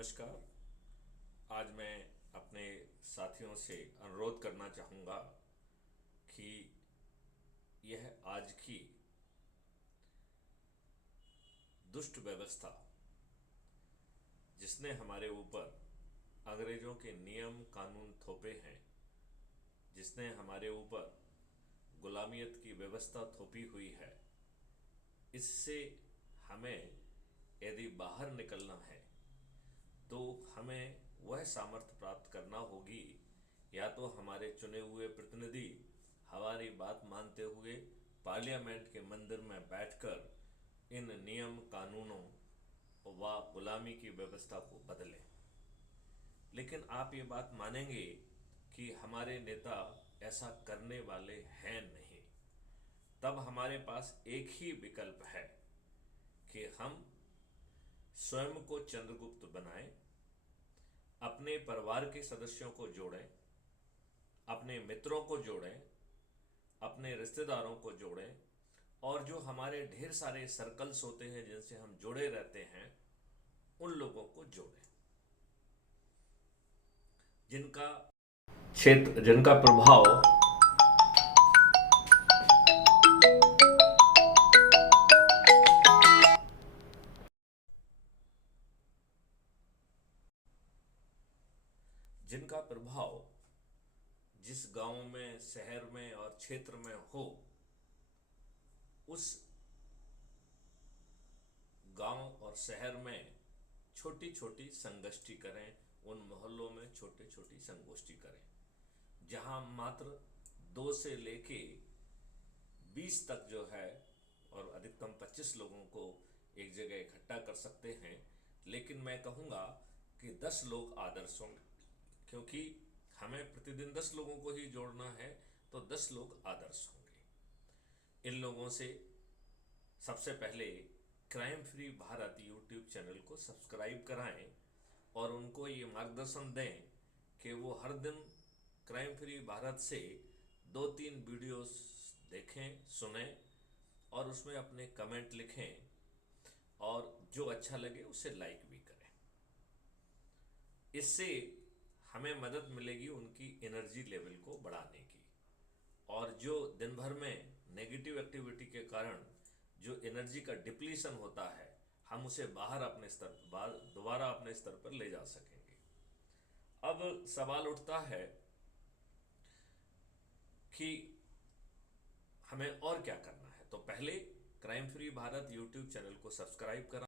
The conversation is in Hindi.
नमस्कार। आज मैं अपने साथियों से अनुरोध करना चाहूँगा कि यह आज की दुष्ट व्यवस्था जिसने हमारे ऊपर अंग्रेज़ों के नियम कानून थोपे हैं, जिसने हमारे ऊपर गुलामियत की व्यवस्था थोपी हुई है, इससे हमें यदि बाहर निकलना है तो हमें वह सामर्थ्य प्राप्त करना होगी। या तो हमारे चुने हुए प्रतिनिधि हमारी बात मानते हुए पार्लियामेंट के मंदिर में बैठकर इन नियम कानूनों व गुलामी की व्यवस्था को बदलें। लेकिन आप ये बात मानेंगे कि हमारे नेता ऐसा करने वाले हैं नहीं। तब हमारे पास एक ही विकल्प है कि हम स्वयं को चंद्रगुप्त बनाएं, अपने परिवार के सदस्यों को जोड़ें, अपने मित्रों को जोड़ें, अपने रिश्तेदारों को जोड़ें, और जो हमारे ढेर सारे सर्कल्स होते हैं जिनसे हम जुड़े रहते हैं, उन लोगों को जोड़ें जिनका क्षेत्र, जिनका प्रभाव जिनका प्रभाव जिस गांव में, शहर में और क्षेत्र में हो, उस गांव और शहर में छोटी छोटी संगोष्ठी करें, उन मोहल्लों में छोटी छोटी संगोष्ठी करें, जहां मात्र 2 से लेके 20 तक जो है, और अधिकतम 25 लोगों को एक जगह इकट्ठा कर सकते हैं। लेकिन मैं कहूँगा कि 10 लोग आदर्श होंगे, क्योंकि हमें प्रतिदिन 10 लोगों को ही जोड़ना है, तो 10 लोग आदर्श होंगे। इन लोगों से सबसे पहले crime free Bharat YouTube channel को सब्सक्राइब कराएं और उनको ये मार्गदर्शन दें कि वो हर दिन क्राइम फ्री भारत से 2-3 वीडियोस देखें, सुनें और उसमें अपने कमेंट लिखें, और जो अच्छा लगे उसे लाइक भी करें। इससे हमें मदद मिलेगी उनकी एनर्जी लेवल को बढ़ाने की, और जो दिन भर में नेगेटिव एक्टिविटी के कारण जो एनर्जी का डिप्लीशन होता है, हम उसे बाहर अपने स्तर पर दोबारा अपने स्तर पर ले जा सकेंगे। अब सवाल उठता है कि हमें और क्या करना है। तो पहले crime free Bharat YouTube channel को सब्सक्राइब करा